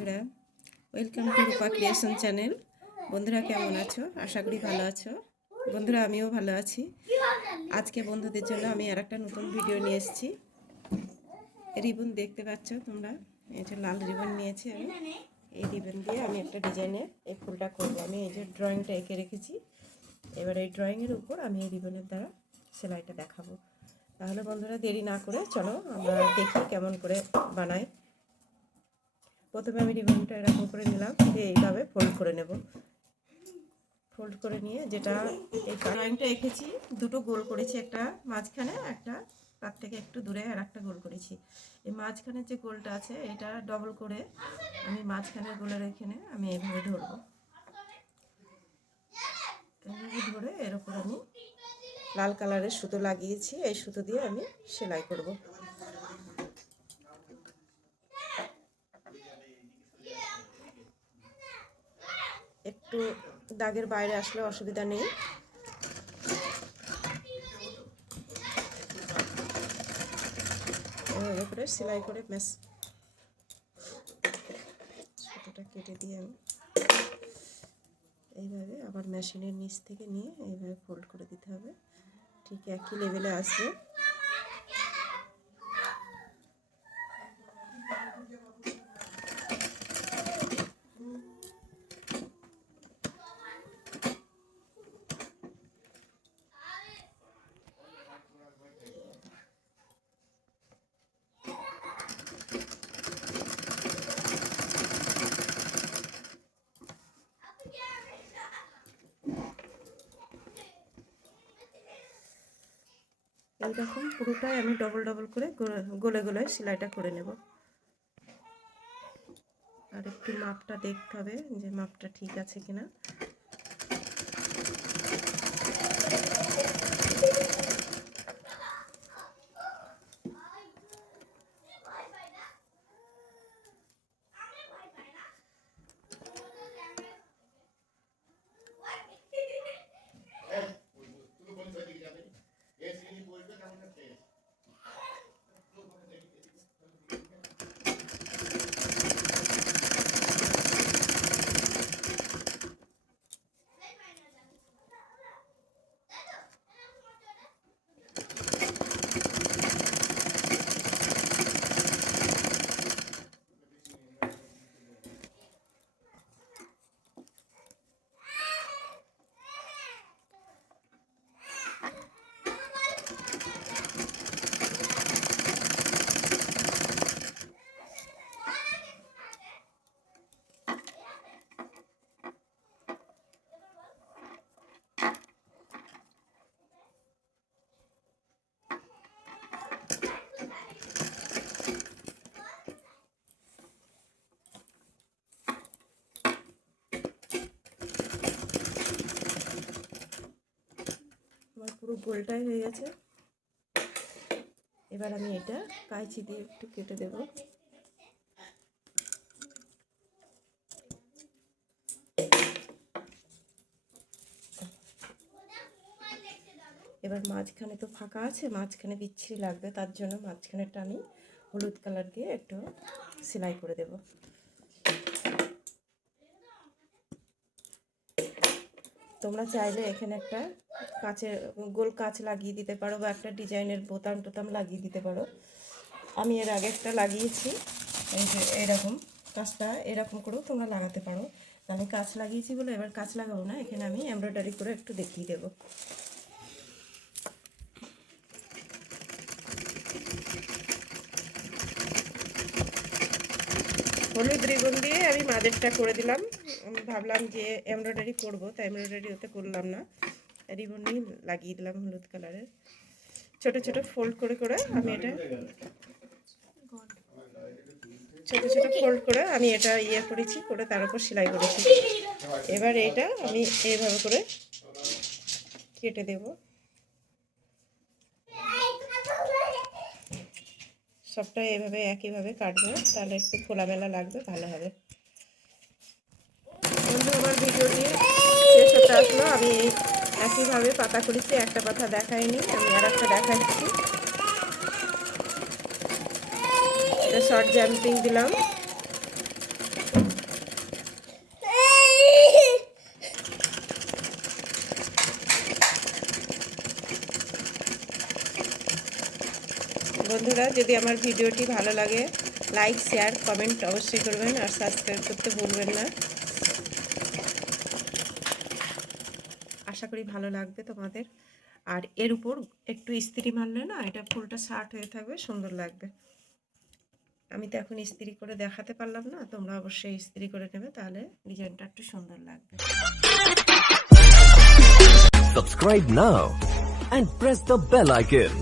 বন্ধুরা, welcome to Rupa creation channel. বন্ধুরা কেমন আছো? আশা করি ভালো আছো। বন্ধুরা আমিও ভালো আছি। আজকে বন্ধুদের জন্য আমি আর একটা নতুন ভিডিও নিয়ে এসেছি। রিবন দেখতে পাচ্ছ তোমরা, এই যে লাল রিবন নিয়েছি আমি। এই রিবন দিয়ে আমি একটা ডিজাইনের এই ফুলটা করবো। আমি এই যে ড্রয়িংটা এঁকে রেখেছি, এবার এই ড্রয়িংয়ের উপর আমি এই রিবনের দ্বারা সেলাইটা দেখাবো। তাহলে বন্ধুরা দেরি না করে চলো আমরা দেখি কেমন করে বানাই। প্রথমে আমি রিবনটা এরকম করে নিলাম, দিয়ে এইভাবে ফোল্ড করে নেব। ফোল্ড করে নিয়ে যেটা এই ড্রয়িংটা এঁকেছি, দুটো গোল করেছি, একটা মাঝখানে, একটা তার থেকে একটু দূরে আর একটা গোল করেছি। এই মাঝখানে যে গোলটা আছে এটা ডবল করে আমি মাঝখানের গোলের এখানে আমি এইভাবে ধরবো। এইভাবে ধরে এর উপর আমি লাল কালারের সুতো লাগিয়েছি, এই সুতো দিয়ে আমি সেলাই করব। একটু দাগের বাইরে আসলে অসুবিধা নেই। এভাবে করে সেলাই করে ব্যাস সুতোটা কেটে দিয়ে আমি এইভাবে আবার মেশিনের নিচ থেকে নিয়ে এইভাবে ফোল্ড করে দিতে হবে, ঠিক একই লেভেলে আসবে। এইরকম পুরোটাই আমি ডবল ডবল করে গোলে গোলে সেলাইটা করে নেব। আর একটু মাপটা দেখতে হবে যে মাপটা ঠিক আছে কিনা। আমার পুরো গোলটাই হয়ে গেছে। এবার আমি এটা কাঁচি দিয়ে একটু কেটে দেব। এবার মাঝখানে তো ফাঁকা আছে, মাঝখানে বিচ্ছিরি লাগবে, তার জন্য মাঝখানেরটা আমি হলুদ কালার দিয়ে একটু সেলাই করে দেব। তোমরা চাইলে এখানে একটা কাচের গোল কাচ লাগিয়ে দিতে পারো, বা একটা ডিজাইনের বোতাম টোতাম লাগিয়ে দিতে পারো। আমি এর আগে একটা লাগিয়েছি, এই যে এরকম কাজটা এরকম করেও তোমরা লাগাতে পারো। আমি কাচ লাগিয়েছি বলে এবার কাচ লাগাবো না, এখানে আমি এমব্রয়ডারি করে একটু দেখিয়ে দেবো। হলুদ রিবন দিয়ে আমি মাঝেরটা করে দিলাম। ভাবলাম যে এমব্রয়ডারি করবো, তাই এমব্রয়ডারি ওতে করলাম না, রিবন নিয়ে লাগিয়ে দিলাম হলুদ কালারের। ছোট ছোট ফোল্ড করে করে আমি এটা ছোট ছোট ফোল্ড করে আমি এটা ইয়ে করেছি, করে তার উপর সেলাই করেছি। এবার এটা আমি এইভাবে করে কেটে দেব। সবটা এইভাবে একইভাবে কাটবো, তাহলে একটু খোলামেলা লাগবে, ভালো হবে। বন্ধু আমার ভিডিওটি শেষ হতে আসলো। আমি একইভাবে পাতা করেছি, একটা পাতা দেখাইনি, আমি আর একটা দেখাচ্ছি। এটা শর্ট জাম্পিং দিলাম, বন্ধুরা, যদি আমার ভিডিওটি ভালো লাগে লাইক শেয়ার কমেন্ট অবশ্যই করবেন আর সাবস্ক্রাইব করতে ভুলবেন না। আশা করি ভালো লাগবে তোমাদের। আর এর উপর একটু ইস্ত্রি মারলে না এটা ফুলটা শার্ট হয়ে থাকবে, সুন্দর লাগবে। আমি তো এখন ইস্ত্রি করে দেখাতে পারলাম না, তোমরা অবশ্যই ইস্ত্রি করে নেবে, তাহলে ডিজাইনটা একটু সুন্দর লাগবে। Subscribe now and press the bell icon.